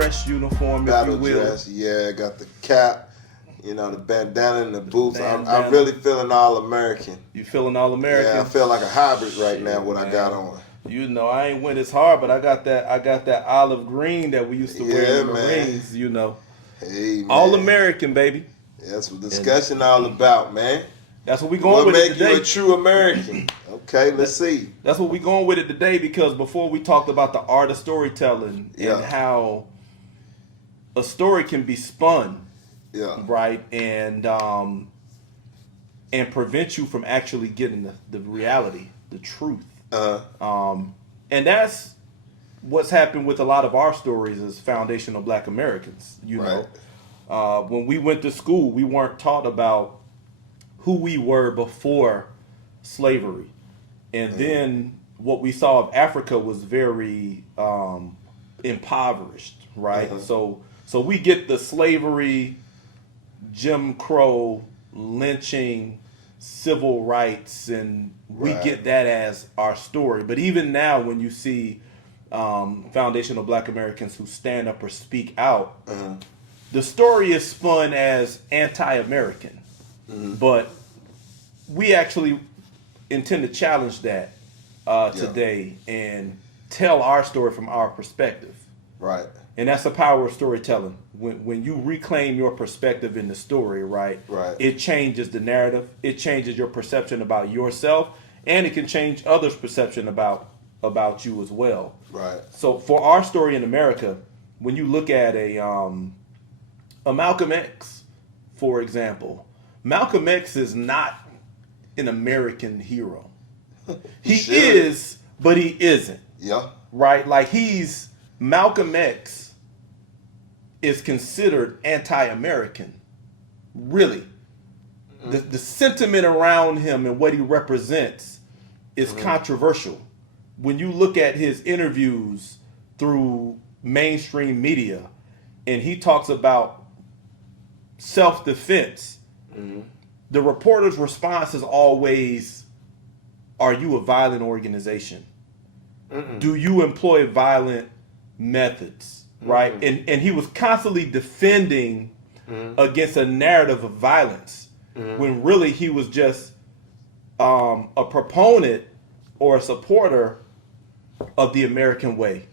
dress uniform, battle if you will. dress. Yeah, got the cap, the bandana and the boots. Bandana. I'm really feeling all American. You feeling all American? Yeah, I feel like a hybrid right now. What I got on. I ain't went as hard, but I got that olive green that we used to wear in the Marines. Hey, man. All American, baby. Yeah, that's what discussion all about, man. That's what we going with it today. What make you a true American? Okay, let's see. That's what we going with it today, because before we talked about the art of storytelling and how a story can be spun, right, and prevent you from actually getting the reality, the truth. And that's what's happened with a lot of our stories as foundational Black Americans. When we went to school, we weren't taught about who we were before slavery. And then what we saw of Africa was very impoverished, right? So we get the slavery, Jim Crow, lynching, civil rights, and we get that as our story. But even now, when you see foundational Black Americans who stand up or speak out, the story is spun as anti-American. But we actually intend to challenge that today and tell our story from our perspective. Right. And that's the power of storytelling. When you reclaim your perspective in the story, right? It changes the narrative. It changes your perception about yourself, and it can change others' perception about you as well. Right. So for our story in America, when you look at a Malcolm X, for example, Malcolm X is not an American hero. He is, but he isn't. Yeah. Right? Like Malcolm X is considered anti-American. Really. The sentiment around him and what he represents is controversial. When you look at his interviews through mainstream media and he talks about self-defense, the reporter's response is always, are you a violent organization? Do you employ violent methods? Right? And he was constantly defending against a narrative of violence when really he was just a proponent or a supporter of the American way.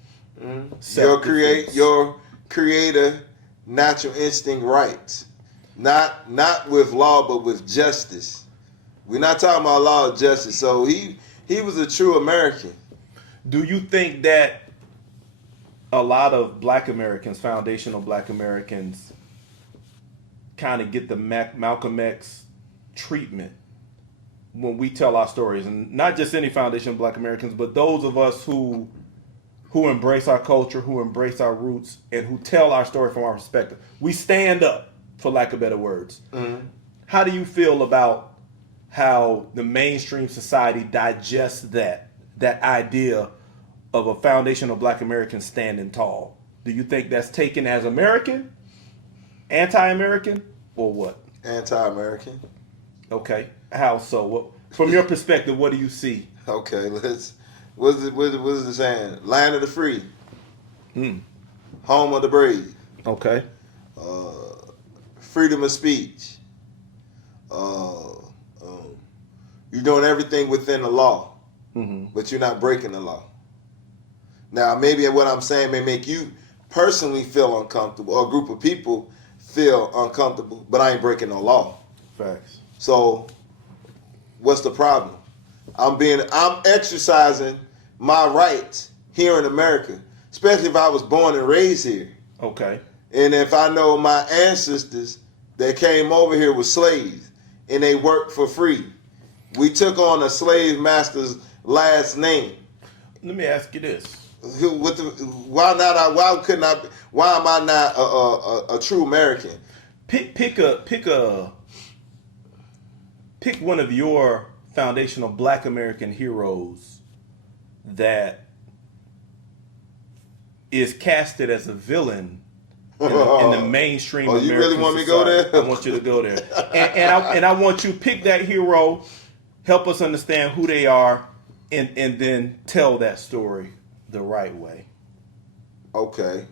Your creator natural instinct rights. Not with law, but with justice. We're not talking about law or justice. So he was a true American. Do you think that a lot of Black Americans, foundational Black Americans, kind of get the Malcolm X treatment when we tell our stories? And not just any foundational Black Americans, but those of us who embrace our culture, who embrace our roots, and who tell our story from our perspective. We stand up, for lack of better words. How do you feel about how the mainstream society digests that idea of a foundational Black American standing tall? Do you think that's taken as American, anti-American, or what? Anti-American. Okay. How so? From your perspective, what do you see? Okay, what's it saying? Land of the free. Home of the brave. Okay. Freedom of speech. You're doing everything within the law, but you're not breaking the law. Now, maybe what I'm saying may make you personally feel uncomfortable, or a group of people feel uncomfortable, but I ain't breaking no law. Facts. So, what's the problem? I'm exercising my rights here in America, especially if I was born and raised here. Okay. And if I know my ancestors that came over here with slaves and they worked for free, we took on a slave master's last name. Let me ask you this: why am I not a true American? Pick one of your foundational Black American heroes that is casted as a villain in the mainstream American you really want me to go there? I want you to go there. And I want you to pick that hero, help us understand who they are, and then tell that story the right way. Okay.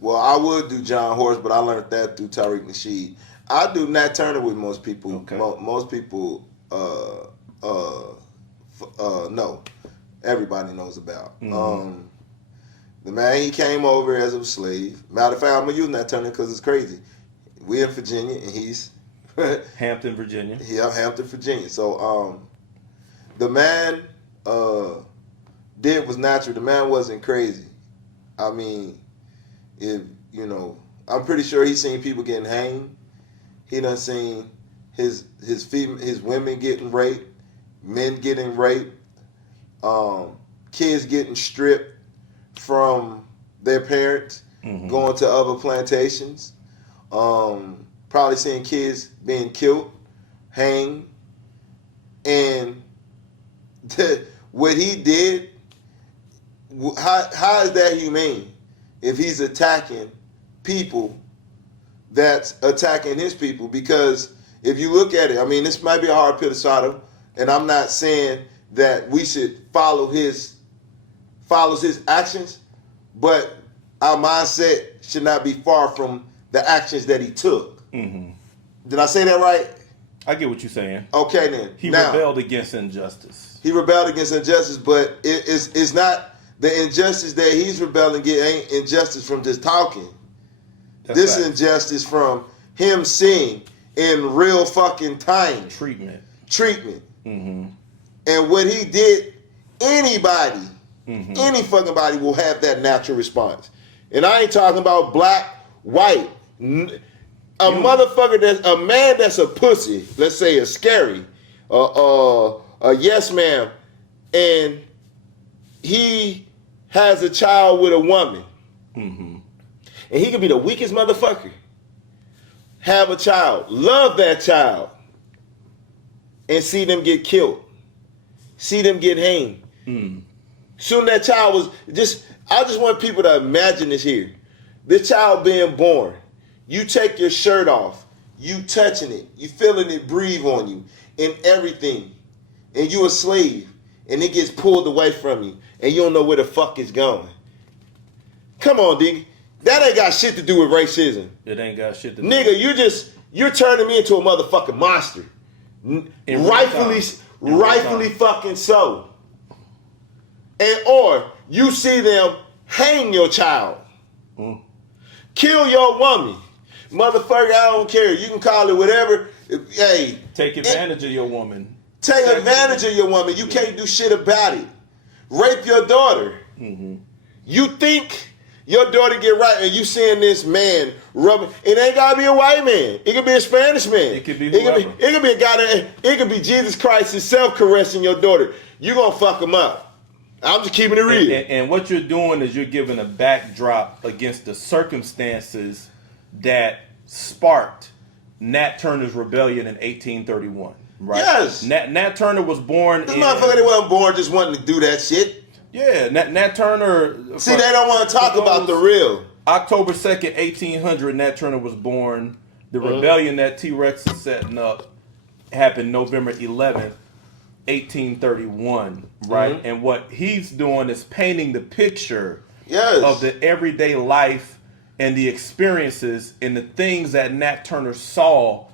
Well, I would do John Horst, but I learned that through Tariq Nasheed. I do Nat Turner with most people. Okay. Most people know. Everybody knows about. The man, he came over as a slave. Matter of fact, I'm gonna use Nat Turner because it's crazy. We in Virginia and he's Hampton, Virginia. Yeah, Hampton, Virginia. So the man did was natural. The man wasn't crazy. I mean, if I'm pretty sure he's seen people getting hanged. He done seen his women getting raped, men getting raped, kids getting stripped from their parents, going to other plantations. Probably seeing kids being killed, hanged, and what he did. How is that humane? If he's attacking people that's attacking his people, because if you look at it, I mean, this might be a hard pill to swallow, and I'm not saying that we should follow his actions, but our mindset should not be far from the actions that he took. Did I say that right? I get what you're saying. Okay, then. He rebelled against injustice. He rebelled against injustice, but it's not the injustice that he's rebelling against. Ain't injustice from just talking. This injustice from him seeing in real fucking time. Treatment. And what he did, anybody, any fucking body will have that natural response. And I ain't talking about black, white. A man that's a pussy, let's say a scary, a yes ma'am, and he has a child with a woman, and he could be the weakest motherfucker, have a child, love that child, and see them get killed, see them get hanged. Soon that child was I just want people to imagine this here. This child being born, you take your shirt off, you touching it, you feeling it breathe on you and everything, and you a slave, and it gets pulled away from you, and you don't know where the fuck it's going. Come on, Diggy. That ain't got shit to do with racism. It ain't got shit to do Nigga, you're turning me into a motherfucking monster. Rightfully fucking so. Or you see them hang your child. Kill your woman. Motherfucker, I don't care. You can call it whatever. Hey. Take advantage of your woman. Take advantage of your woman. You can't do shit about it. Rape your daughter. You think your daughter get right and you seeing this man rubbing. It ain't gotta be a white man. It could be a Spanish man. It could be whoever. It could be a guy it could be Jesus Christ himself caressing your daughter. You gonna fuck him up. I'm just keeping it real. And what you're doing is you're giving a backdrop against the circumstances that sparked Nat Turner's rebellion in 1831. Right? Yes. Nat Turner was born. This motherfucker that wasn't born just wanting to do that shit. Yeah, Nat Turner. See, they don't want to talk about the real. October 2nd, 1800, Nat Turner was born. The rebellion that T-Rex is setting up happened November 11th, 1831, right? And what he's doing is painting the picture of the everyday life and the experiences and the things that Nat Turner saw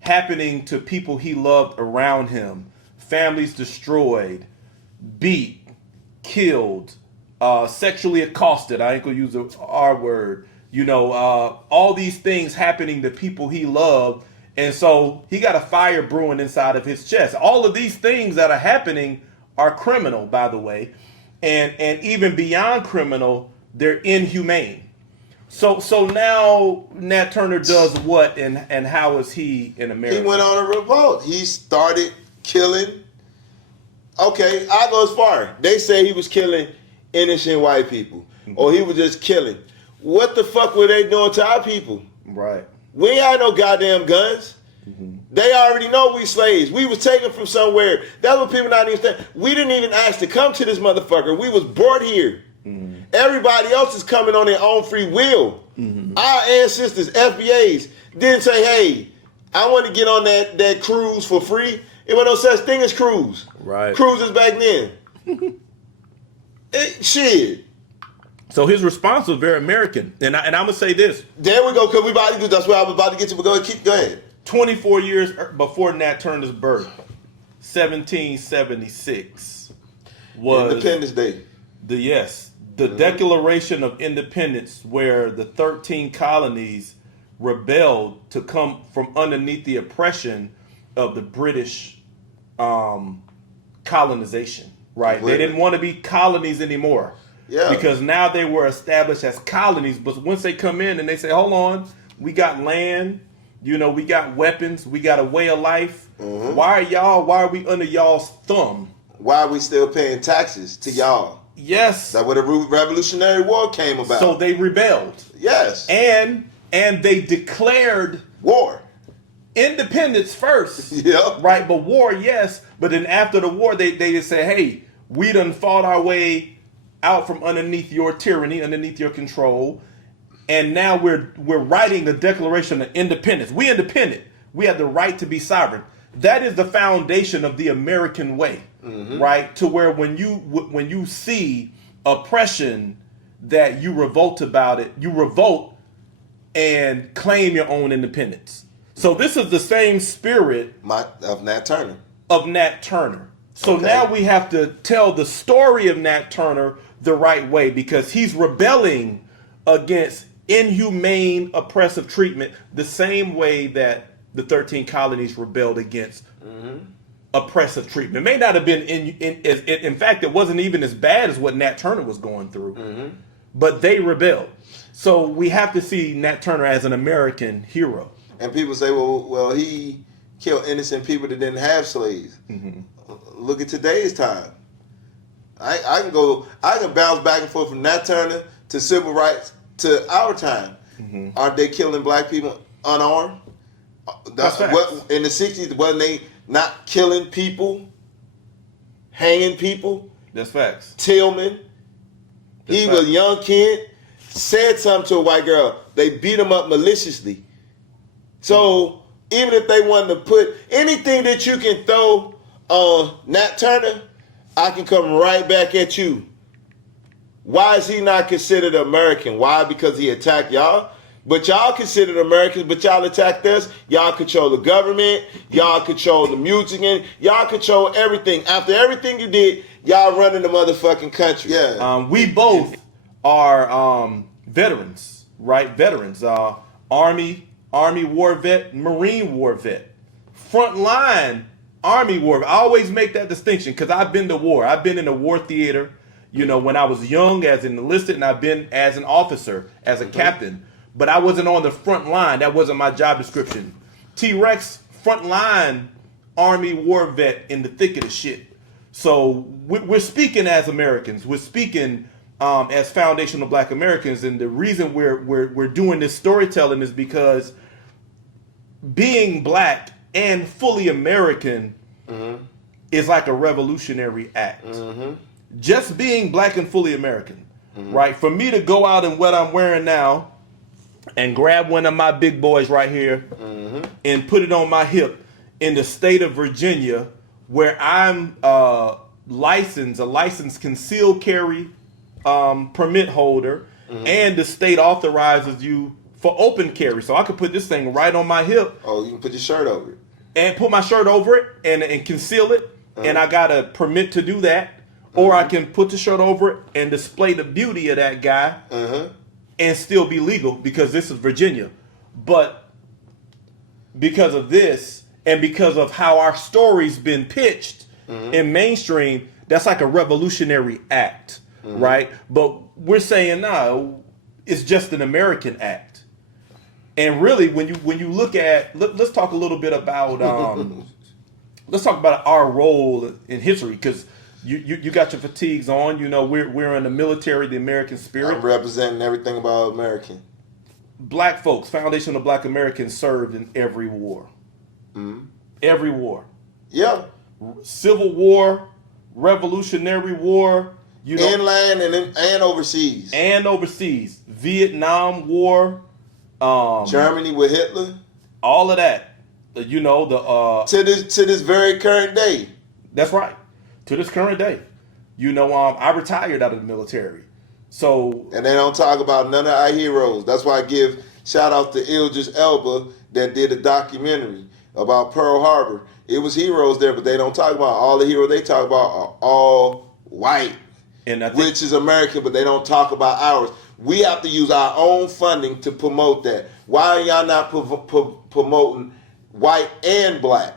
happening to people he loved around him. Families destroyed, beat, killed, sexually accosted. I ain't gonna use the R word. All these things happening to people he loved. And so he got a fire brewing inside of his chest. All of these things that are happening are criminal, by the way. And even beyond criminal, they're inhumane. So now Nat Turner does what and how is he in America? He went on a revolt. He started killing. Okay, I go as far. They say he was killing innocent white people. Or he was just killing. What the fuck were they doing to our people? Right. We ain't had no goddamn guns. They already know we slaves. We was taken from somewhere. That's what people not even saying. We didn't even ask to come to this motherfucker. We was brought here. Everybody else is coming on their own free will. Our ancestors, FBAs, didn't say, hey, I want to get on that cruise for free. It wasn't no such thing as cruise. Right. Cruises back then. Shit. So his response was very American. And I'm going to say this. There we go, because we about to do, that's what I was about to get to, but go ahead. 24 years before Nat Turner's birth, 1776 was Independence Day. The Declaration of Independence, where the 13 colonies rebelled to come from underneath the oppression of the British colonization, right? They didn't want to be colonies anymore. Yeah. Because now they were established as colonies, but once they come in and they say, hold on, we got land, we got weapons, we got a way of life. Mm-hmm. Why are we under y'all's thumb? Why are we still paying taxes to y'all? Yes. That's where the Revolutionary War came about. So they rebelled. Yes. And they declared war. Independence first. Yep. Right, but war, yes. But then after the war, they just say, hey, we done fought our way out from underneath your tyranny, underneath your control. And now we're writing the Declaration of Independence. We independent. We have the right to be sovereign. That is the foundation of the American way, right? To where when you see oppression, that you revolt about it. You revolt and claim your own independence. So this is the same spirit of Nat Turner. So Okay. now we have to tell the story of Nat Turner the right way, because he's rebelling against inhumane, oppressive treatment the same way that the 13 colonies rebelled against oppressive treatment. It may not have been in fact, it wasn't even as bad as what Nat Turner was going through, but they rebelled. So we have to see Nat Turner as an American hero. And people say, well, he killed innocent people that didn't have slaves. Look at today's time. I can bounce back and forth from Nat Turner to civil rights to our time. Aren't they killing black people unarmed? That's facts. What in the 60s, wasn't they not killing people, hanging people? That's facts. Tillman, he was a young kid, said something to a white girl. They beat him up maliciously. So even if they wanted to put anything that you can throw on Nat Turner, I can come right back at you. Why is he not considered American? Why? Because he attacked y'all? But y'all considered Americans, but y'all attacked us. Y'all control the government. Y'all control the music. And y'all control everything. After everything you did, y'all running the motherfucking country. Yeah. We both are veterans, right? Veterans. Army war vet, Marine war vet. Frontline Army war. I always make that distinction because I've been to war. I've been in the war theater, when I was young as an enlisted, and I've been as an officer, as a captain. But I wasn't on the front line. That wasn't my job description. T-Rex, frontline Army war vet in the thick of the shit. So we're speaking as Americans. We're speaking as foundational Black Americans. And the reason we're doing this storytelling is because being Black and fully American is like a revolutionary act. Just being Black and fully American, right? For me to go out in what I'm wearing now and grab one of my big boys right here and put it on my hip in the state of Virginia, where I'm a licensed concealed carry permit holder, and the state authorizes you for open carry. So I could put this thing right on my hip. Oh, you can put your shirt over it. And put my shirt over it and conceal it. And I got a permit to do that. Or I can put the shirt over it and display the beauty of that guy and still be legal, because this is Virginia. But because of this, and because of how our story's been pitched in mainstream, that's like a revolutionary act, right? But we're saying, no, it's just an American act. And really, when you look at, let's talk a little bit about let's talk about our role in history, because you got your fatigues on. We're in the military, the American spirit. I'm representing everything about American. Black folks, foundational Black Americans, served in every war. Every war. Yeah. Civil War, Revolutionary War. Inland and overseas. And overseas. Vietnam War. Germany with Hitler. All of that. To this very current day. That's right. To this current day. I retired out of the military. So And they don't talk about none of our heroes. That's why I give shout out to Idris Elba that did a documentary about Pearl Harbor. It was heroes there, but they don't talk about all the heroes. They talk about are all white, and I think, which is American, but they don't talk about ours. We have to use our own funding to promote that. Why are y'all not promoting white and black?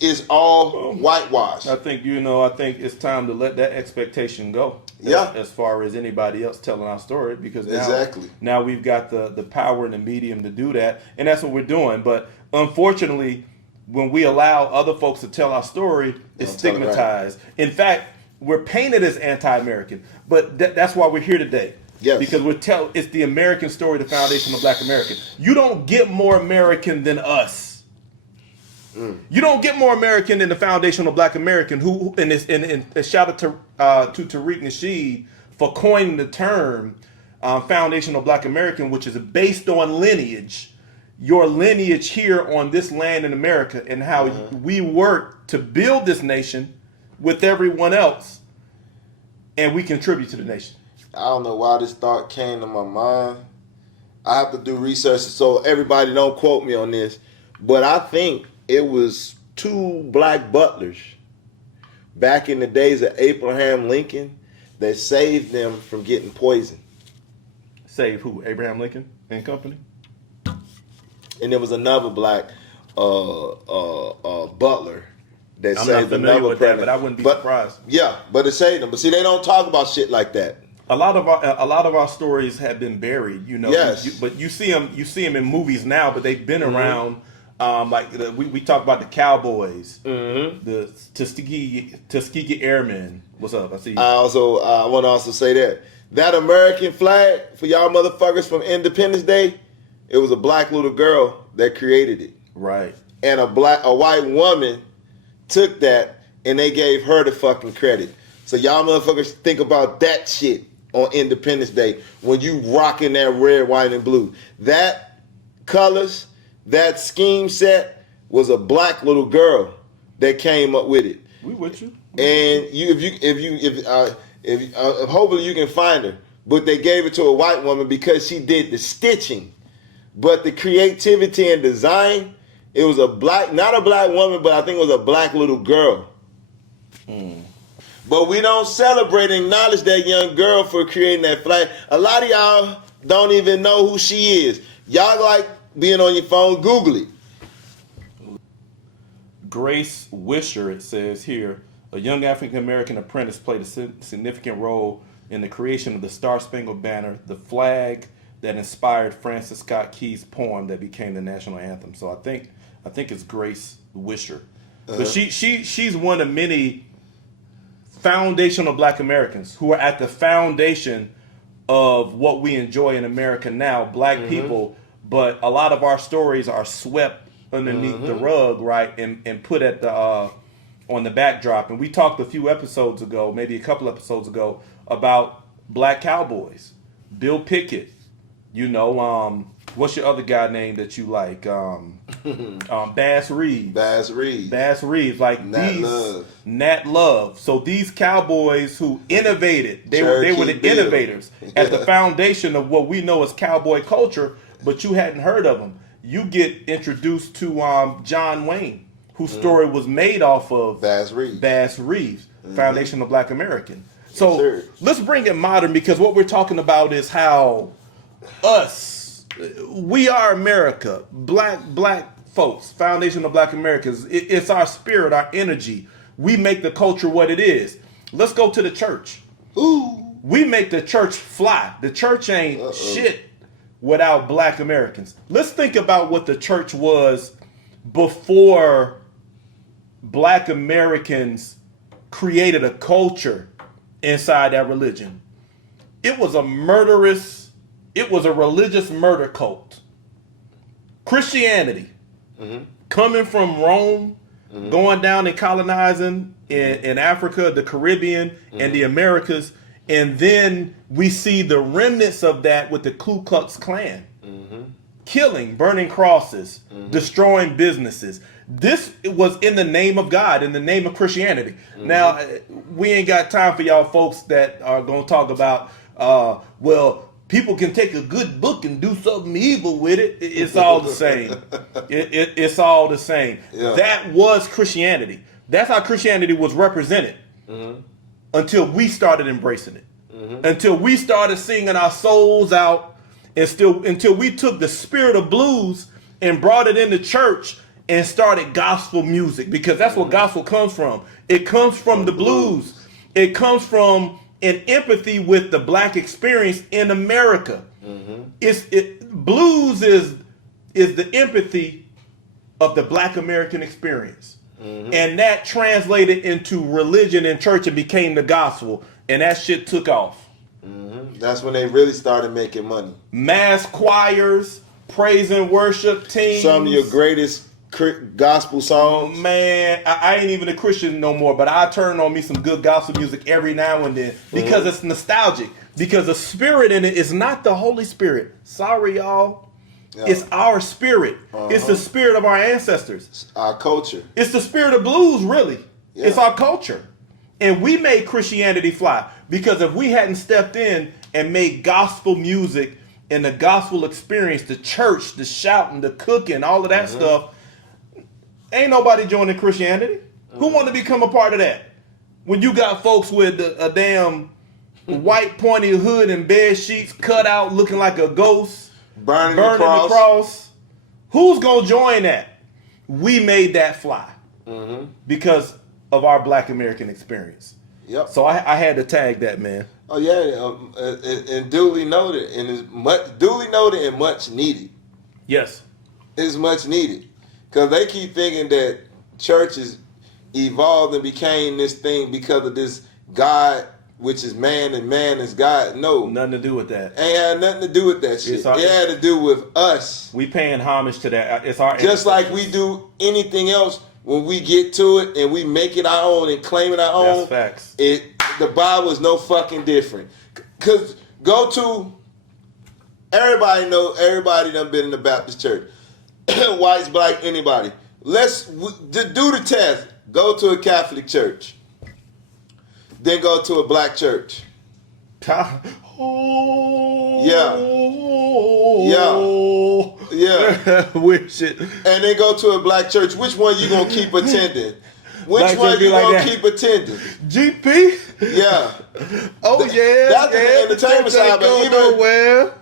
It's all whitewash. I think I think it's time to let that expectation go. As far as anybody else telling our story, because now we've got the power and the medium to do that, and that's what we're doing. But unfortunately, when we allow other folks to tell our story, it's stigmatized. Right. In fact, we're painted as anti-American, but that's why we're here today. Yes. Because it's the American story, the foundation of Black American. You don't get more American than us. You don't get more American than the foundational Black American. And a shout out to Tariq Nasheed for coining the term foundational Black American, which is based on lineage, your lineage here on this land in America, and how we work to build this nation with everyone else, and we contribute to the nation. I don't know why this thought came to my mind. I have to do research, so everybody don't quote me on this, but I think it was 2 black butlers back in the days of Abraham Lincoln that saved them from getting poisoned. Save who? Abraham Lincoln and company? And there was another black butler that saved another pregnant. But I wouldn't be surprised. Yeah, but it saved them. But see, they don't talk about shit like that. A lot of our stories have been buried, Yes. But you see them in movies now, but they've been around. We talk about the Cowboys, the Tuskegee Airmen. What's up? I see you. I want to also say that American flag for y'all motherfuckers from Independence Day, it was a black little girl that created it. Right. And a white woman took that and they gave her the fucking credit. So y'all motherfuckers think about that shit on Independence Day when you rocking that red, white, and blue. That colors, that scheme set was a black little girl that came up with it. We with you. And hopefully you can find her. But they gave it to a white woman because she did the stitching. But the creativity and design, it was not a black woman, but I think it was a black little girl. But we don't celebrate and acknowledge that young girl for creating that flag. A lot of y'all don't even know who she is. Y'all like being on your phone, Google it. Grace Wisher, it says here, a young African-American apprentice played a significant role in the creation of the Star-Spangled Banner, the flag that inspired Francis Scott Key's poem that became the national anthem. So I think it's Grace Wisher. But she's one of many foundational Black Americans who are at the foundation of what we enjoy in America now, Black people, but a lot of our stories are swept underneath the rug, right, and put at the on the backdrop. And we talked a few episodes ago, maybe a couple episodes ago, about Black cowboys, Bill Pickett, what's your other guy name that you like? Bass Reeves. Bass Reeves. Like Nat Love. So these cowboys who innovated, they were the innovators at the foundation of what we know as cowboy culture, but you hadn't heard of them. You get introduced to John Wayne, whose story was made off of Bass Reeves, foundational Black American. So let's bring it modern, because what we're talking about is how we are America, black folks, foundation of Black Americans. It's our spirit, our energy. We make the culture what it is. Let's go to the church. We make the church fly. The church ain't shit without Black Americans. Let's think about what the church was before Black Americans created a culture inside that religion. It was a religious murder cult. Christianity, coming from Rome, going down and colonizing in Africa, the Caribbean, and the Americas. And then we see the remnants of that with the Ku Klux Klan. Killing, burning crosses, destroying businesses. This was in the name of God, in the name of Christianity. Now, we ain't got time for y'all folks that are going to talk about well, people can take a good book and do something evil with it. It's all the same. It's all the same. Yeah. That was Christianity. That's how Christianity was represented until we started embracing it. Until we started singing our souls out, and until we took the spirit of blues and brought it into church and started gospel music, because that's what gospel comes from. It comes from the blues. It comes from an empathy with the black experience in America. Blues is the empathy of the black American experience. And that translated into religion and church and became the gospel. And that shit took off. That's when they really started making money. Mass choirs, praise and worship teams. Some of your greatest gospel songs. Man, I ain't even a Christian no more, but I turn on me some good gospel music every now and then because it's nostalgic. Because the spirit in it is not the Holy Spirit. Sorry, y'all. Yeah. It's our spirit. It's the spirit of our ancestors. Our culture. It's the spirit of blues, really. Yeah. It's our culture. And we made Christianity fly. Because if we hadn't stepped in and made gospel music and the gospel experience, the church, the shouting, the cooking, all of that stuff, ain't nobody joining Christianity. Who want to become a part of that? When you got folks with a damn white pointy hood and bed sheets cut out looking like a ghost, burning the cross. Who's going to join that? We made that fly because of our black American experience. Yep. So I had to tag that, man. Oh yeah, and duly noted, and is duly noted and much needed. Yes. It's much needed because they keep thinking that churches evolved and became this thing because of this God, which is man, and man is God. No, Nothing to do with that. ain't had nothing to do with that shit. It had to do with us. We paying homage to that. It's our Just like we do anything else. When we get to it and we make it our own and claim it our own, that's facts. The Bible is no fucking different. Cause go to everybody done been in the Baptist church, whites, black, anybody. Let's do the test. Go to a Catholic church, then go to a black church. Yeah. Weird shit. And then go to a black church. Which one you gonna keep attending? Which Black one church you be like gonna that. keep attending? GP? Yeah. That's the entertainment side, but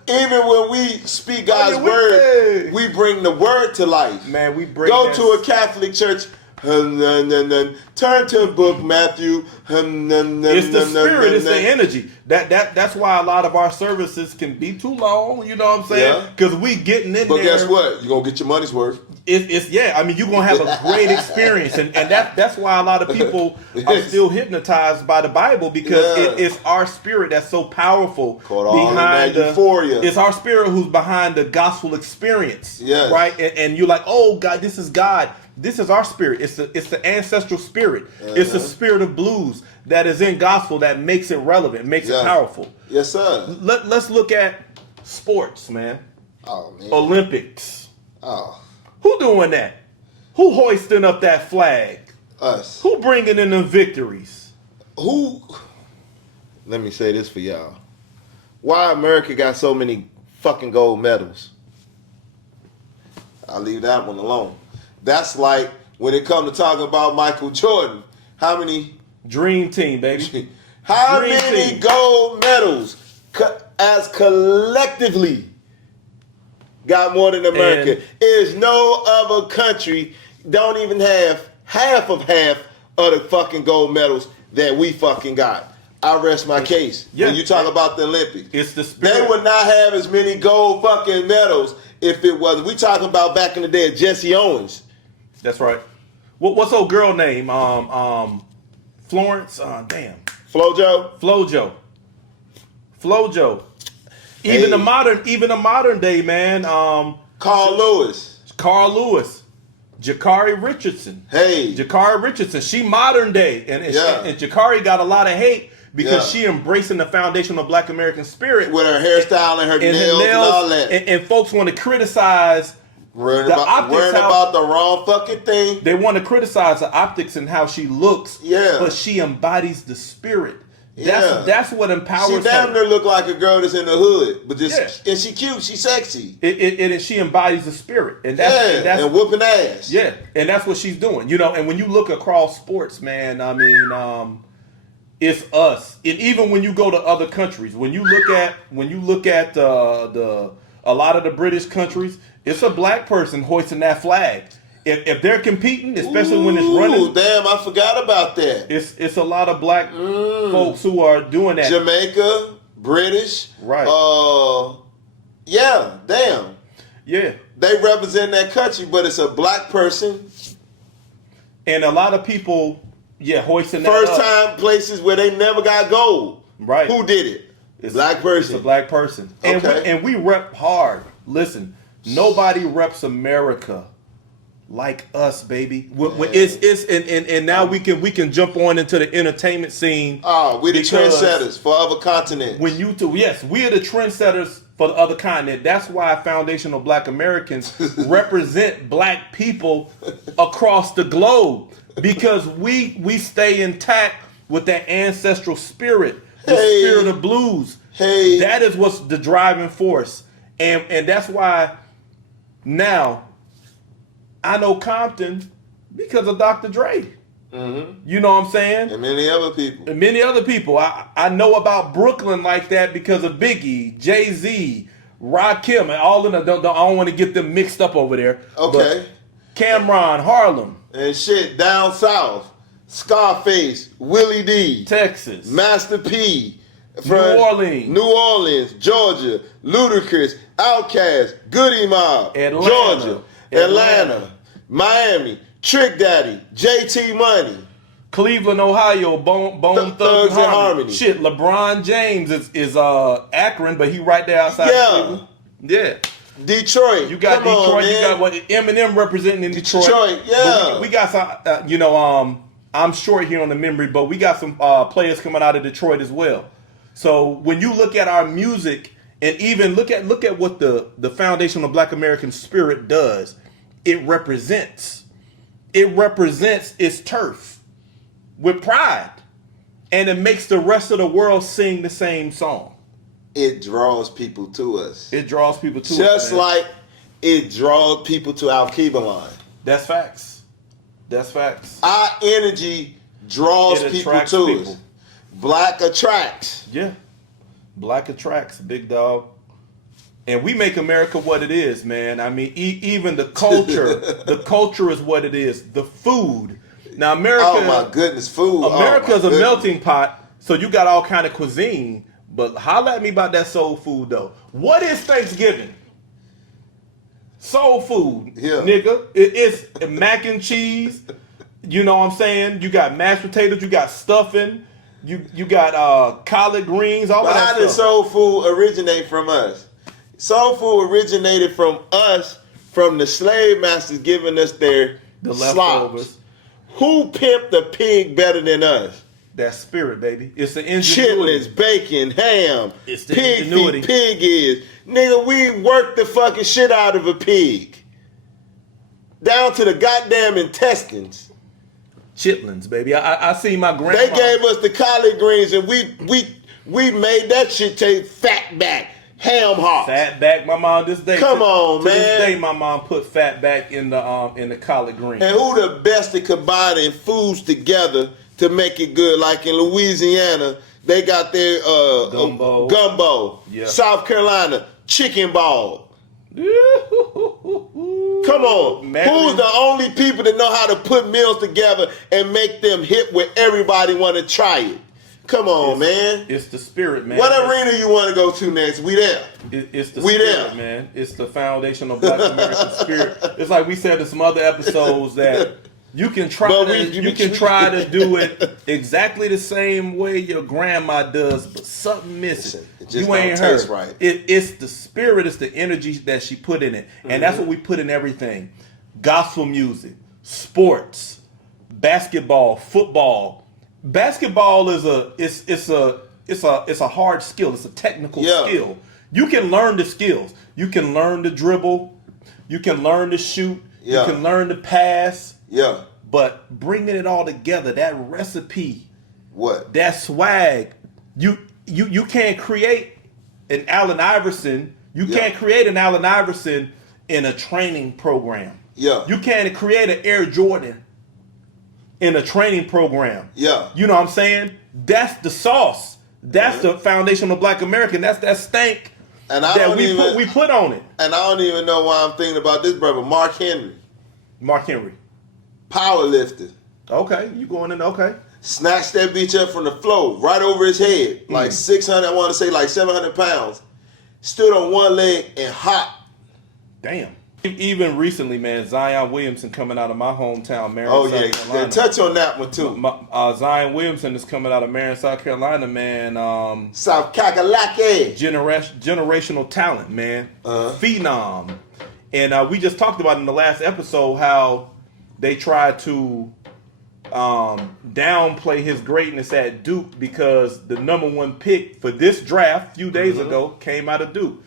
even when we speak God's word, we bring the word to life. Man, we bring Go to a Catholic church. Turn to a book, Matthew. It's the spirit, it's the energy. That's why a lot of our services can be too long, you know what I'm saying? Because we getting in but there. But guess what? You're going to get your money's worth. It's I mean, you're going to have a great experience. And that's why a lot of people are still hypnotized by the Bible, because it's our spirit that's so powerful behind the euphoria. It's our spirit who's behind the gospel experience. Yes. Right? And you're like, oh, God, this is God. This is our spirit. It's the ancestral spirit. It's the spirit of blues that is in gospel that makes it relevant, makes it powerful. Yes, sir. Let's look at sports, man. Oh, man. Olympics. Oh. Who doing that? Who hoisting up that flag? Us. Who bringing in the victories? Who? Let me say this for y'all. Why America got so many fucking gold medals? I'll leave that one alone. That's like when it comes to talking about Michael Jordan. How many? Dream team, baby. How Dream many team. gold medals as collectively got more than America? And There's no other country don't even have half of the fucking gold medals that we fucking got. I rest my case. Yeah. When you talk about the Olympics, It's the spirit. they would not have as many gold fucking medals if it wasn't. We talking about back in the day of Jesse Owens. That's right. What's old girl name? Florence. Damn. Flojo. Flojo. Even the modern day, man. Carl Lewis. Jakari Richardson. Hey. Jakari Richardson. She modern day, and Jakari got a lot of hate because she embracing the foundational Black American spirit With her hairstyle and her nails and all that. And folks want to criticize Worrying about the wrong fucking thing. They want to criticize the optics and how she looks. Yeah. But she embodies the spirit. That's what empowers She damn her. near look like a girl that's in the hood, but just Yeah. and she cute, she sexy. She embodies the spirit, and that's and whooping ass. yeah, and that's what she's doing. You know, and when you look across sports, man, I mean, it's us. And even when you go to other countries, when you look at the a lot of the British countries, it's a black person hoisting that flag. If they're competing, especially when it's running, Damn, I forgot about that. it's a lot of black folks who are doing that. Jamaica, British, Right. Yeah, damn. Yeah. They represent that country, but it's a black person. And a lot of people, hoisting that First up. time places where they never got gold. Right. Who did it? Black person. It's a black person. And, Okay. we rep hard. Listen, nobody reps America like us, baby. And now we can jump on into the entertainment scene. Oh, we're the because trendsetters for other continents. we are the trendsetters for the other continent. That's why foundational Black Americans represent black people across the globe, because we stay intact with that ancestral spirit, the spirit of blues. Hey. That is what's the driving force, and that's why now I know Compton because of Dr. Dre. Mm-hmm. You know what I'm saying? And many other people. And many other people. I know about Brooklyn like that because of Biggie, Jay-Z, Rakim, and all of them. I don't want to get them mixed up over there. Okay. But Cameron, Harlem, And shit, down south. Scarface, Willie D, Texas, Master P, New Orleans, Georgia, Ludacris, Outkast, Goody Mob, Atlanta. Georgia, Atlanta, Miami, Trick Daddy, JT Money. Cleveland, Ohio, Bone Thugs and Harmony. Shit, LeBron James is Akron, but he right there outside Cleveland. Yeah. Detroit. You got Come Detroit. on, You man. got what Eminem representing in Detroit. yeah. But we got some. I'm short here on the memory, but we got some players coming out of Detroit as well. So when you look at our music, and even look at what the foundation of Black American spirit does, it represents its turf with pride, and it makes the rest of the world sing the same song. It draws people to us. It draws people to us. Just man. like it draws people to our Kiva line. That's facts. That's facts. Our energy draws It people attracts to people. us. Black attracts. Yeah. Black attracts, big dog. And we make America what it is, man. I mean, even the culture, the culture is what it is. The food. Now, America. Oh my goodness, food. America's oh a melting pot, so you got all kind of cuisine. But holla at me about that soul food, though. What is Thanksgiving? Soul food, nigga. It's mac and cheese. You know what I'm saying? You got mashed potatoes. You got stuffing. You got collard greens. All of that How stuff. did soul food originate from us? Soul food originated from us, from the slave masters giving us the leftovers. slops. Who pimped the pig better than us? That spirit, baby. It's the ingenuity. Chitlins, bacon, ham, It's the pig ingenuity. feet, pig ears. Nigga, we worked the fucking shit out of a pig. Down to the goddamn intestines. Chitlins, baby. I see my grandma. They gave us the collard greens and we made that shit taste fat back. Ham hocks. Fat back, my mom. This day, Come on, to man. This day, my mom put fat back in the collard green. And who the best at combining foods together to make it good? Like in Louisiana, they got their gumbo. Yeah. South Carolina, chicken ball. Come on. Man, Who's the only people that know how to put meals together and make them hit where everybody want to try it? Come on, man. It's the spirit, man. What arena you want to go to next? We there. It's the We spirit, there. man. It's the foundation of Black American spirit. It's like we said in some other episodes that you can try try to do it exactly the same way your grandma does, but something missing. Listen, it just You ain't don't taste her. right. It's the spirit. It's the energy that she put in it, and that's what we put in everything: gospel music, sports, basketball, football. Basketball is a hard skill. It's a technical skill. You can learn the skills. You can learn to dribble. You can learn to shoot. Yeah. You can learn to pass. Yeah. But bringing it all together, that recipe, What? that swag, You can't create an Allen Iverson. You Yeah. can't create an Allen Iverson in a training program. Yeah. You can't create an Air Jordan in a training program. Yeah. You know what I'm saying? That's the sauce. That's the foundational Black American. That's that stank And I that don't even we put on it. and I don't even know why I'm thinking about this brother, Mark Henry, Mark Henry. power lifter. Okay, you going in? Okay. Snatched that bitch up from the floor, right over his head, like 600, I want to say like 700 pounds. Stood on one leg and hopped. Damn. Even recently, man, Zion Williamson coming out of my hometown, Marion, Oh, South yeah. Carolina. Touch on that one, too. Zion Williamson is coming out of Marion, South Carolina, man. South Kakalaki. Generational talent, man. Uh-huh. Phenom. And we just talked about in the last episode how they tried to downplay his greatness at Duke because the number one pick for this draft a few days ago came out of Duke.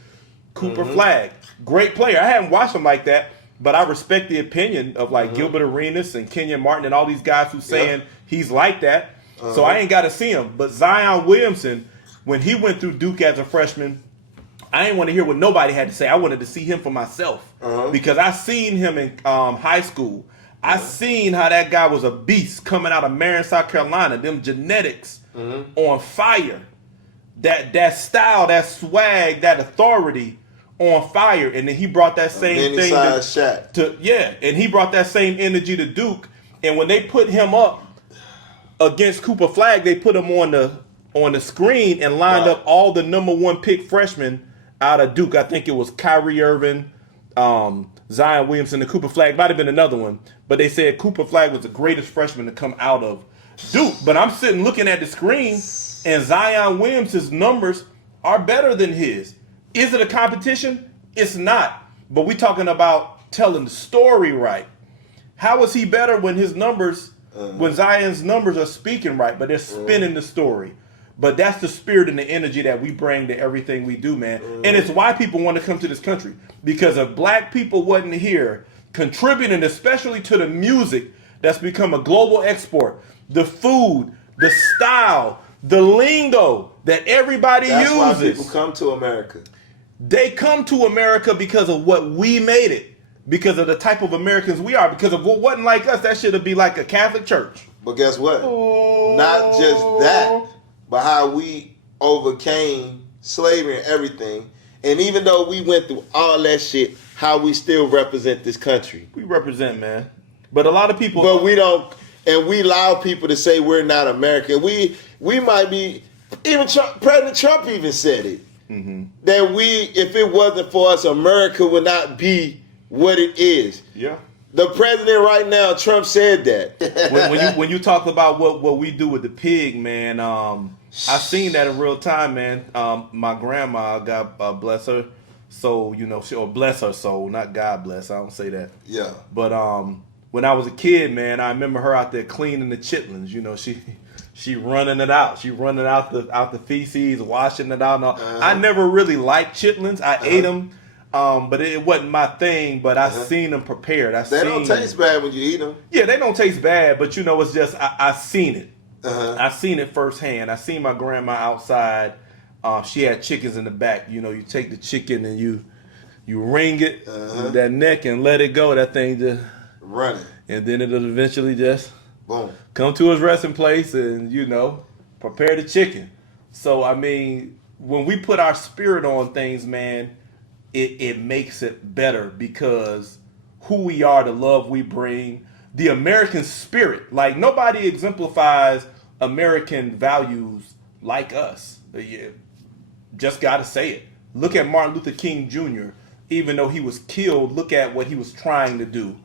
Cooper Flagg. Great player. I haven't watched him like that, but I respect the opinion of like Gilbert Arenas and Kenyon Martin and all these guys who saying he's like that. So I ain't got to see him. But Zion Williamson, when he went through Duke as a freshman, I didn't want to hear what nobody had to say. I wanted to see him for myself because I seen him in high school. I seen how that guy was a beast coming out of Marion, South Carolina. Them genetics on fire. That style, that swag, that authority on fire. And then he brought that same thing and he brought that same energy to Duke. And when they put him up against Cooper Flagg, they put him on the screen and lined up all the number one pick freshmen out of Duke. I think it was Kyrie Irving, Zion Williamson, and Cooper Flagg. Might have been another one. But they said Cooper Flagg was the greatest freshman to come out of Duke. But I'm sitting looking at the screen, and Zion Williamson's numbers are better than his. Is it a competition? It's not. But we're talking about telling the story right. How is he better when his numbers, when Zion's numbers are speaking right, but they're spinning the story? But that's the spirit and the energy that we bring to everything we do, man. And it's why people want to come to this country. Because if black people wasn't here contributing, especially to the music that's become a global export, the food, the style, the lingo that everybody uses. That's why people come to America. They come to America because of what we made it. Because of the type of Americans we are. Because of what wasn't like us, that should be like a Catholic church. But guess what? Not just that, but how we overcame slavery and everything. And even though we went through all that shit, how we still represent this country. We represent, man. But a lot of people... But we don't... And we allow people to say we're not American. We might be... Even President Trump even said it. That if it wasn't for us, America would not be what it is. Yeah. The president right now, Trump said that. when you talk about what we do with the pig, man, I seen that in real time, man. My grandma, God bless her soul, or bless her soul, not God bless. I don't say that. Yeah. But when I was a kid, man, I remember her out there cleaning the chitlins. She running it out. She running out the feces, washing it out. And all. I never really liked chitlins. I ate them. But it wasn't my thing, but I seen them prepared. They don't taste bad when you eat them. Yeah, they don't taste bad, but it's just, I seen it. I seen it firsthand. I seen my grandma outside. She had chickens in the back. You take the chicken and you wring it with that neck and let it go. That thing just running. And then it'll eventually just boom, come to its resting place and, prepare the chicken. So, I mean, when we put our spirit on things, man, it makes it better because who we are, the love we bring, the American spirit. Like, nobody exemplifies American values like us. Just got to say it. Look at Martin Luther King Jr. Even though he was killed, look at what he was trying to do.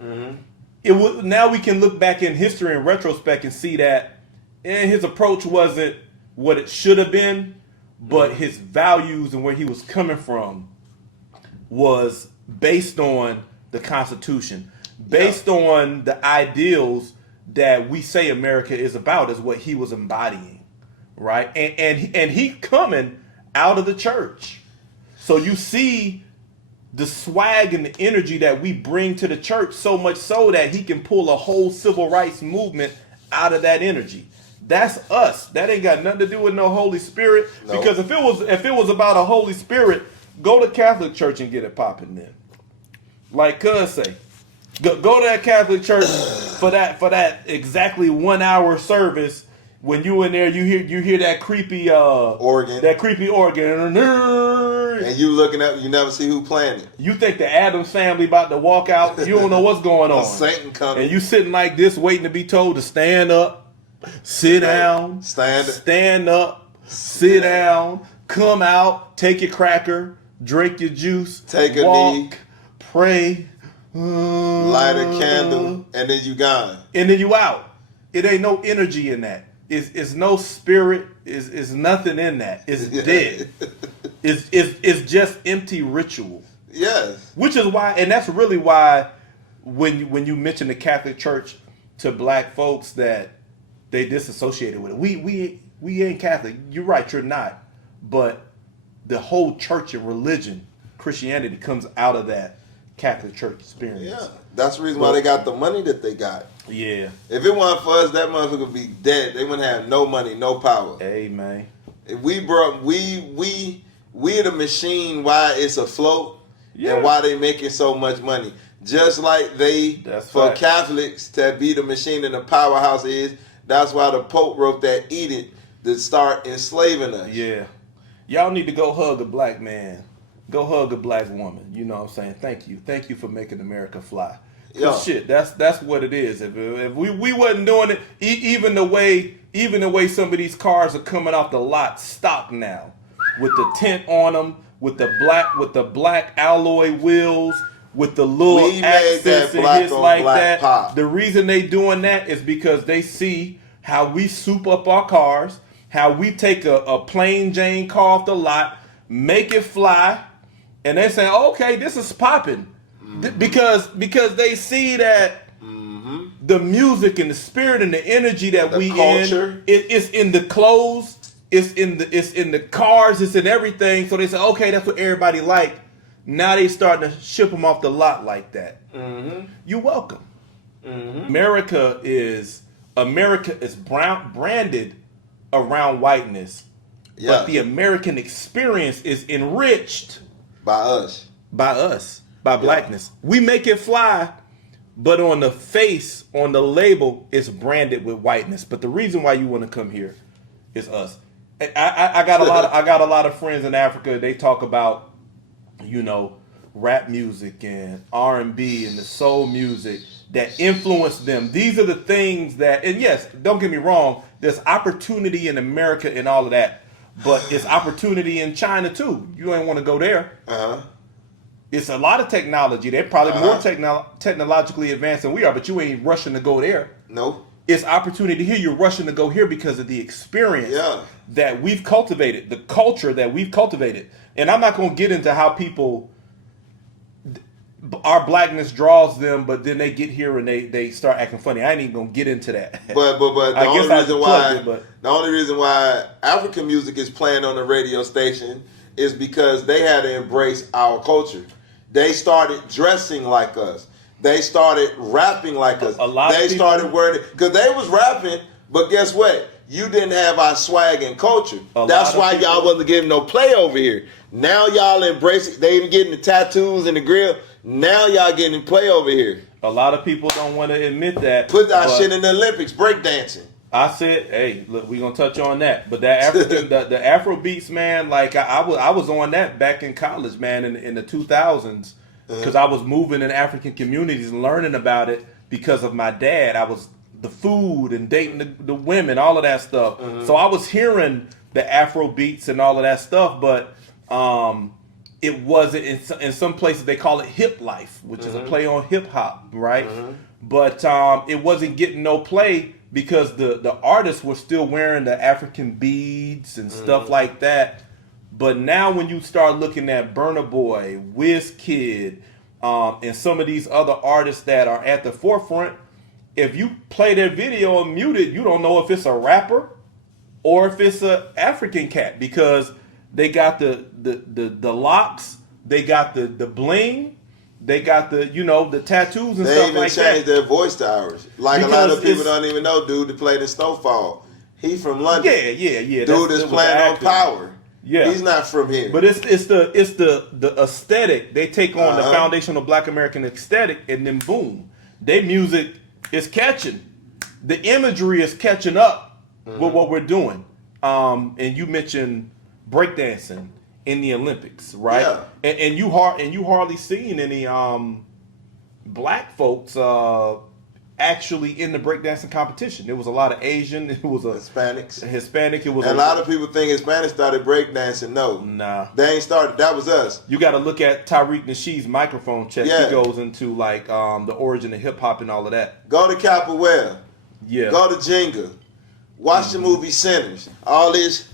Now we can look back in history in retrospect and see that his approach wasn't what it should have been, but his values and where he was coming from was based on the Constitution, based on the ideals that we say America is about, is what he was embodying, right? And he coming out of the church. So you see the swag and the energy that we bring to the church, so much so that he can pull a whole civil rights movement out of that energy. That's us. That ain't got nothing to do with no Holy Spirit. No. Because if it was about a Holy Spirit, go to Catholic church and get it popping then. Like Cuz say. Go to that Catholic church for that exactly 1 hour service. When you in there, you hear that creepy organ. That creepy organ. And you looking up, you never see who playing it. You think the Addams family about to walk out. You don't know what's going on. Satan coming. And you sitting like this waiting to be told to stand up, sit down, stand up, sit down, come out, take your cracker, drink your juice, take a walk, knee, pray, light a candle, and then you gone. And then you out. It ain't no energy in that. It's no spirit. Is nothing in that. It's dead. It's just empty ritual. Yes. Which is why, and that's really why, when you mention the Catholic Church to black folks, that they disassociated with it. We ain't Catholic. You're right. You're not. But the whole church and religion, Christianity, comes out of that Catholic Church experience. Yeah. That's the reason why they got the money that they got. Yeah. If it wasn't for us, that motherfucker would be dead. They wouldn't have no money, no power. Hey, man. If we the machine why it's afloat, yeah, and why they making so much money. Just like that's for fact. Catholics to be the machine and the powerhouse is, that's why the Pope wrote that edict to start enslaving us. Yeah. Y'all need to go hug a black man. Go hug a black woman. You know what I'm saying? Thank you. Thank you for making America fly. Yeah. Shit, that's what it is. If we wasn't doing it, even the way some of these cars are coming off the lot stock now, with the tint on them, with the black alloy wheels, with the little accents and hits like that. Pop. The reason they doing that is because they see how we soup up our cars, how we take a plain Jane car off the lot, make it fly, and they say, okay, this is popping. Because they see that the music and the spirit and the energy that the we culture. it's in the clothes, it's in the cars, it's in everything. So they say, okay, that's what everybody like. Now they starting to ship them off the lot like that. Mm-hmm. You're welcome. Mm-hmm. America is branded around whiteness, but the American experience is enriched by us. By blackness. We make it fly, but on the face, on the label, it's branded with whiteness. But the reason why you want to come here is us. I got a lot of friends in Africa. They talk about, rap music and R&B and the soul music that influenced them. These are the things that, and yes, don't get me wrong, there's opportunity in America and all of that, but it's opportunity in China too. You ain't want to go there. Uh-huh. It's a lot of technology. They're probably more technologically advanced than we are, but you ain't rushing to go there. Nope. It's opportunity here. You're rushing to go here because of the experience that we've cultivated, the culture that we've cultivated. And I'm not going to get into how people, our blackness draws them, but then they get here and they start acting funny. I ain't even going to get into that. But the only reason why African music is playing on the radio station is because they had to embrace our culture. They started dressing like us. They started rapping like us. They started wearing it because they was rapping, but guess what? You didn't have our swag and culture. That's why y'all wasn't getting no play over here. Now y'all embrace it. They even getting the tattoos and the grill. Now y'all getting play over here. A lot of people don't want to admit that. Put that shit in the Olympics, breakdancing. I said, hey, look, we're gonna touch on that. But that African, the Afro beats, man, like I was on that back in college, man, in the 2000s, because I was moving in African communities and learning about it because of my dad. I was the food and dating the women, all of that stuff. So I was hearing the Afro beats and all of that stuff, but it wasn't in some places they call it hip life, which is a play on hip hop, right? But it wasn't getting no play because the artists were still wearing the African beads and stuff like that. But now when you start looking at Burna Boy, Wizkid, and some of these other artists that are at the forefront, if you play their video and mute it, you don't know if it's a rapper or if it's an African cat because they got the locks, they got the bling, they got the the tattoos and stuff like that. They even changed their voice to ours. Like because a lot of people don't even know, dude, that played in Snowfall. He from London. Yeah. Dude is playing on Power. Yeah, he's not from here. But it's the aesthetic. They take on the foundational Black American aesthetic, and then boom, their music is catching. The imagery is catching up with what we're doing. And you mentioned breakdancing in the Olympics, right? Yeah. And you hardly seen any black folks actually in the breakdancing competition. There was a lot of Asian. It was Hispanic. It was and a lot of people think Hispanic started breakdancing. No, nah, they ain't started. That was us. You got to look at Tariq Nasheed's microphone check. Yeah. He goes into like the origin of hip hop and all of that. Go to Capoeira. Yeah. Go to Jenga. Watch the movie Sinners. All this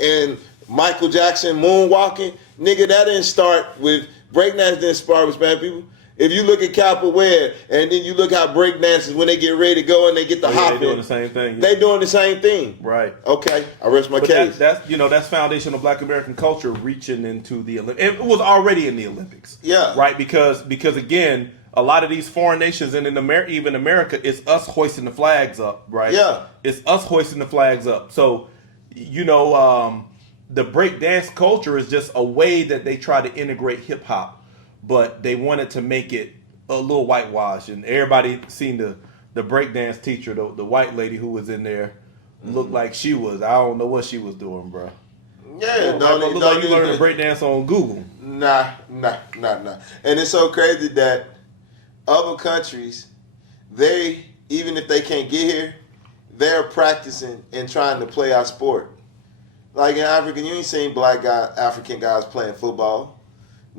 and Michael Jackson moonwalking, nigga. That didn't start with breakdance. Didn't start with Hispanic people. If you look at Capoeira and then you look how breakdancers when they get ready to go and they get the hop they doing the same thing. They doing the same thing. Right. Okay. I rest my case. That's foundational Black American culture reaching into the Olympics. It was already in the Olympics. Yeah. Right. Because again, a lot of these foreign nations and even America, it's us hoisting the flags up. Right. Yeah. It's us hoisting the flags up. So, the break dance culture is just a way that they try to integrate hip hop. But they wanted to make it a little whitewashed, and everybody seen the breakdance teacher, the white lady who was in there, looked like she was. I don't know what she was doing, bro. Yeah, look like you learned to breakdance on Google. Nah. And it's so crazy that other countries, they even if they can't get here, they're practicing and trying to play our sport. Like in Africa, you ain't seen African guys playing football.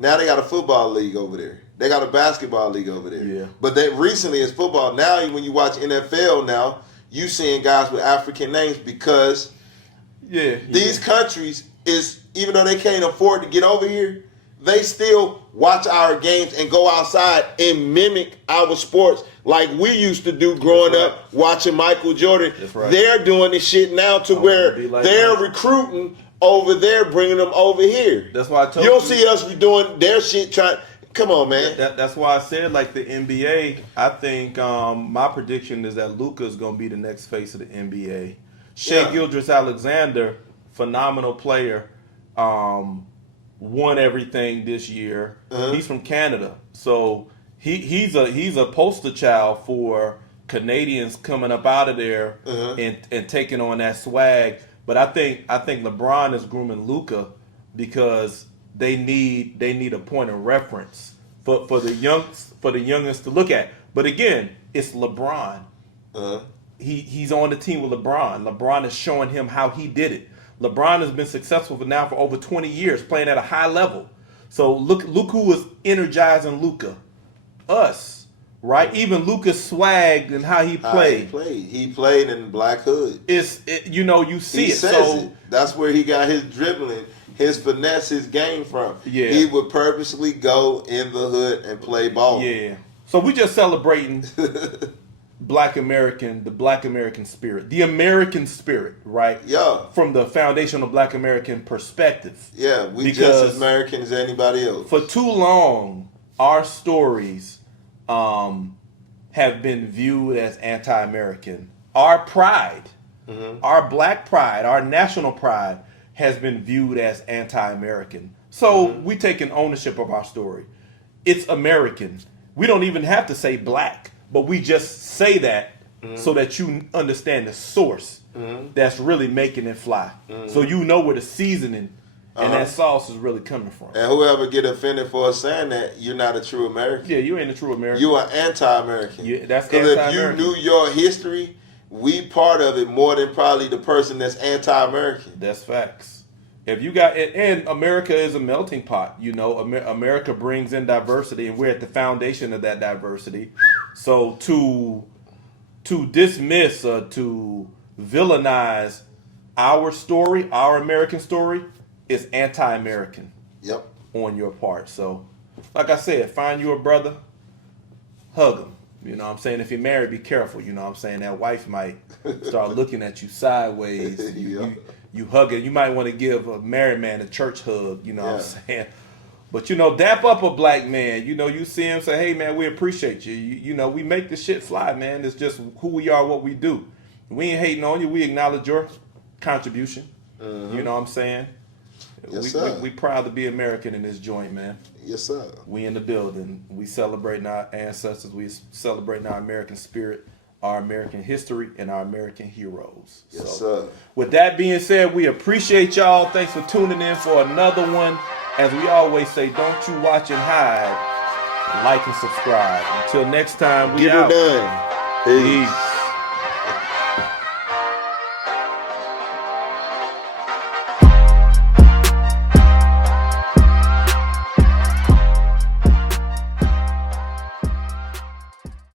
Now they got a football league over there. They got a basketball league over there. Yeah. But they recently it's football. Now when you watch NFL now, you seeing guys with African names because these countries is even though they can't afford to get over here, they still watch our games and go outside and mimic our sports like we used to do growing up watching Michael Jordan. That's right. They're doing this shit now to where they're recruiting over there, bringing them over here. That's why I told you. Don't see us doing their shit. Come on, man. That's why I said, like the NBA. I think my prediction is that Luka is going to be the next face of the NBA. Shai Gilgeous-Alexander, phenomenal player, won everything this year. He's from Canada, so he's a poster child for Canadians coming up out of there and taking on that swag. But I think LeBron is grooming Luka because they need a point of reference for the youngest to look at. But again, it's LeBron. He's on the team with LeBron. LeBron is showing him how he did it. LeBron has been successful for over 20 years, playing at a high level. So look who was energizing Luka. Us. Right, even Luka's swag and how he played. He played in Black Hood. You see he it. Says it. That's where he got his dribbling, his finesse, his game from. Yeah, he would purposely go in the hood and play ball. Yeah. So we just celebrating the Black American spirit, the American spirit, right? Yeah. From the foundational Black American perspective. Yeah, we just as American as anybody else. For too long, our stories have been viewed as anti-American. Our pride, our black pride, our national pride has been viewed as anti-American. So we taking ownership of our story. It's American. We don't even have to say black, but we just say that so that you understand the source that's really making it fly. So you know where the seasoning and that sauce is really coming from. And whoever get offended for us saying that, you're not a true American. Yeah, you ain't a true American. You are anti-American. Yeah, that's because anti-American. if you knew your history, we part of it more than probably the person that's anti-American. That's facts. If you got and America is a melting pot. America brings in diversity, and we're at the foundation of that diversity. So to dismiss or to villainize our story, our American story, is anti-American. Yep. On your part. So, like I said, find you a brother, hug him. You know what I'm saying? If you're married, be careful. You know what I'm saying? That wife might start looking at you sideways. You hug it. You might want to give a married man a church hug. You know what I'm saying? But, dap up a black man. You see him say, hey, man, we appreciate you. We make the shit fly, man. It's just who we are, what we do. We ain't hating on you. We acknowledge your contribution. You know what I'm saying? Yes, sir. We proud to be American in this joint, man. Yes, sir. We in the building. We celebrating our ancestors. We celebrating our American spirit, our American history, and our American heroes. Yes, so, sir. with that being said, we appreciate y'all. Thanks for tuning in for another one. As we always say, don't you watch and hide. Like and subscribe. Until next time, we Get out. it done. Peace. Peace.